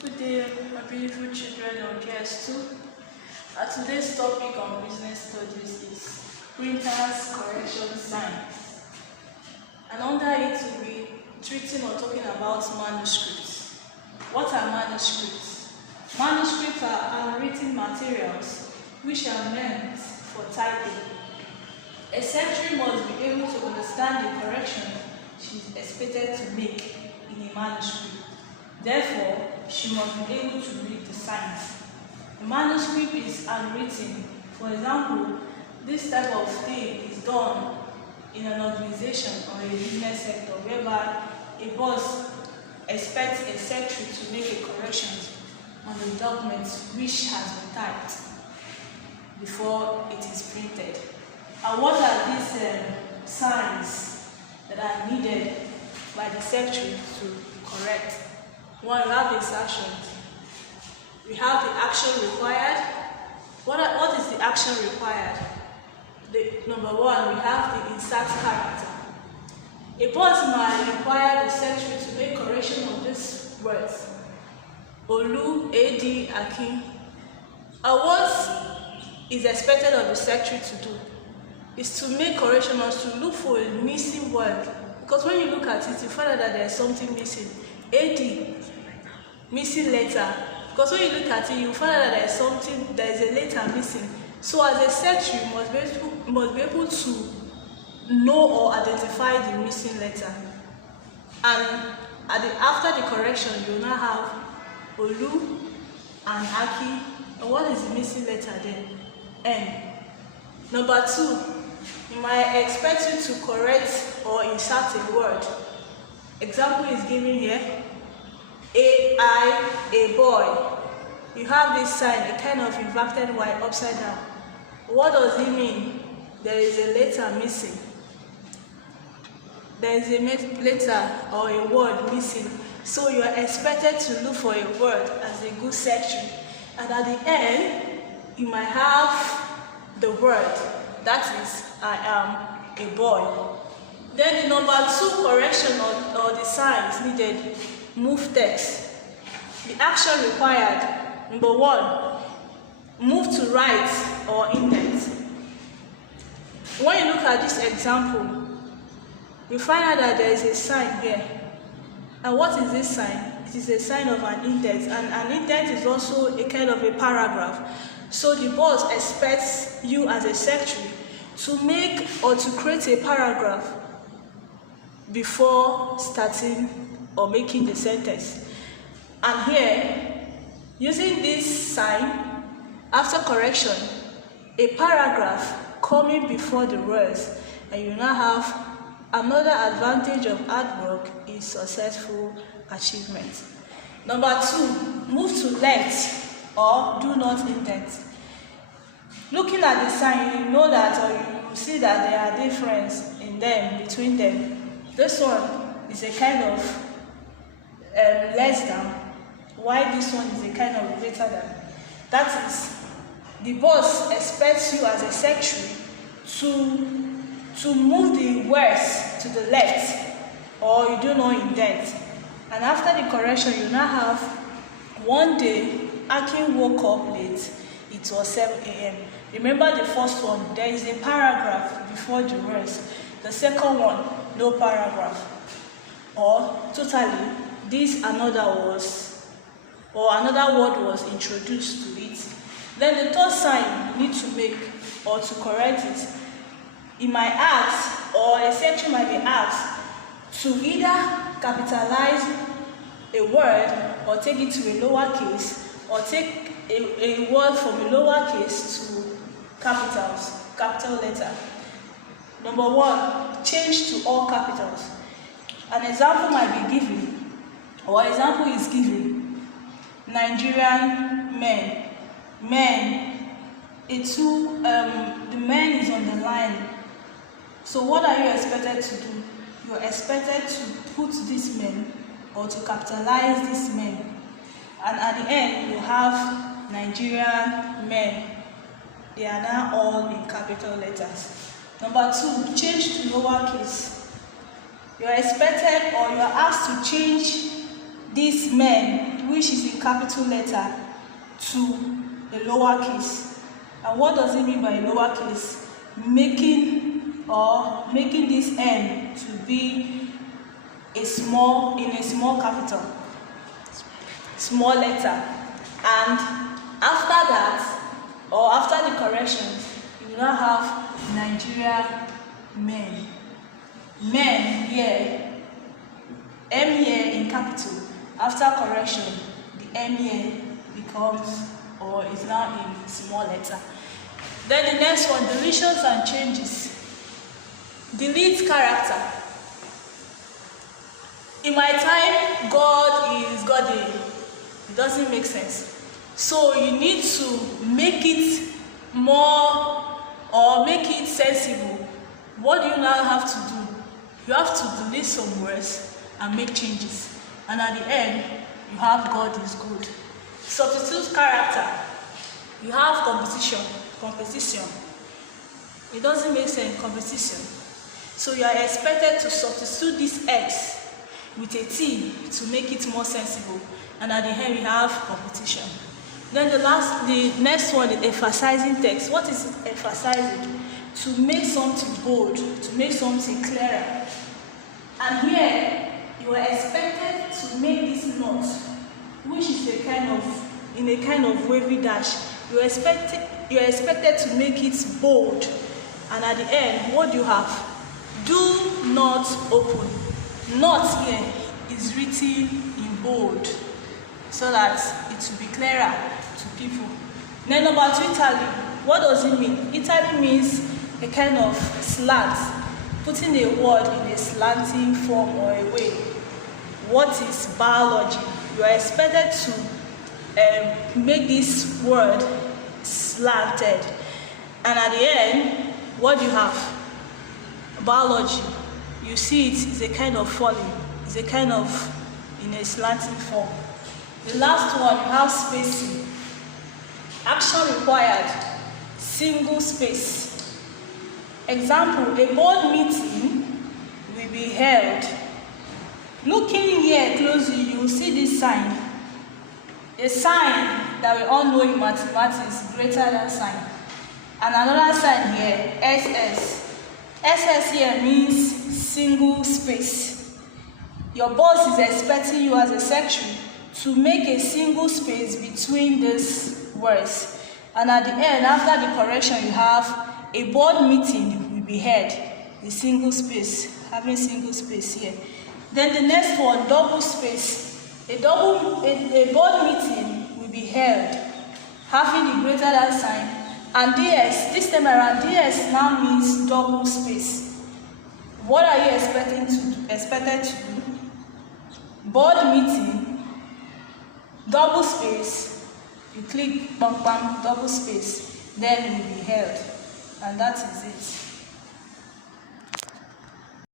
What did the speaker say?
Good day, my beautiful children of JS2. Today's topic on business studies is printers correction signs. And under it, we'll be treating or talking about manuscripts. What are manuscripts? Manuscripts are handwritten materials which are meant for typing. A secretary must be able to understand the correction she is expected to make in a manuscript. Therefore, she must be able to read the signs. A manuscript is handwritten. For example, this type of thing is done in an organization or a business sector whereby a boss expects a secretary to make a correction on the document which has been typed before it is printed. And what are these signs that are needed by the secretary to correct? One, we have insertions. We have the action required. What is the action required? Number one, we have the insert character. A boss might require the secretary to make correction of these words. Olu, AD, Akin. And what is expected of the secretary to do is to make correction or to look for a missing word. Because when you look at it, you find out that there is something missing. AD, missing letter. Because when you look at it, you find out that there is a letter missing. So as a secretary, you must be able to know or identify the missing letter. And after the correction, you will now have Olu and Aki. And what is the missing letter then? N. Number two, you might expect you to correct or insert a word. Example is given here. A boy. You have this sign, a kind of inverted Y upside down. What does it mean? There is a letter missing. There is a letter or a word missing. So you are expected to look for a word as a good secretary. And at the end, you might have the word. That is, I am a boy. Then the number two correction or the signs needed. Move text. The action required. Number one, move to right or indent. When you look at this example, you find out that there is a sign here. And what is this sign? It is a sign of an indent. And an indent is also a kind of a paragraph. So the boss expects you as a secretary to make or to create a paragraph before starting or making the sentence. And here, using this sign, after correction, a paragraph coming before the words, and you now have another advantage of hard work is successful achievement. Number two, move to left or do not indent. Looking at the sign, you know that or you see that there are differences in them, between them. This one is a kind of less than, while this one is a kind of greater than. That is, the boss expects you as a secretary to move the words to the left, or you do not indent. And after the correction, you now have one day, Akin woke up late. It was 7 a.m. Remember the first one, there is a paragraph before the words. The second one, no paragraph. Or totally, another word was introduced to it. Then the third sign you need to make or to correct it. It might ask, or a section might be asked, to either capitalize a word or take it to a lowercase, or take a word from a lowercase to capital letter. Number one, change to all capitals. An example might be given, or example is given. Nigerian men. The man is on the line. So what are you expected to do? You are expected to put this men or to capitalize this men. And at the end, you have Nigerian men. They are now all in capital letters. Number two, change to lowercase. You are expected or you are asked to change this men, which is in capital letter, to a lowercase. And what does it mean by a lowercase? Making this n to be in a small capital, small letter. And after that, or after the corrections, you will now have Nigeria men. Men here, M here in capital. After correction, the M here becomes, or is now in small letter. Then the next one, deletions and changes. Delete character. In my time, God is God. It doesn't make sense. So you need to make it more, or make it sensible. What do you now have to do? You have to delete some words and make changes. And at the end, you have God is good. Substitute character. You have competition. It doesn't make sense, competition. So you are expected to substitute this X with a T to make it more sensible. And at the end, we have competition. Then the next one is emphasizing text. What is emphasizing? To make something bold, to make something clearer. And here, you are expected to make this note, which is in a kind of wavy dash. You are expected to make it bold. And at the end, what do you have? Do not open. Not here is written in bold, so that it will be clearer to people. Then number 2, Italy. What does it mean? Italy means a kind of slant, putting a word in a slanting form or a way. What is biology? You are expected to make this word slanted. And at the end, what do you have? Biology. You see it is a kind of falling. It's a kind of in a slanting form. The last one, you have spacing. Action required, single space. Example, a board meeting will be held. Looking here closely, you will see this sign. A sign that we all know in mathematics, greater than sign. And another sign here, SS. SS here means single space. Your boss is expecting you as a secretary to make a single space between these words. And at the end, after the correction, you have a board meeting will be held. The single space, having single space here. Then the next one, double space. A board meeting will be held, having the greater than sign. And DS, this time around, DS now means double space. What are you expected to do? Board meeting, double space, you click bam bam, double space, then it will be held. And that is it.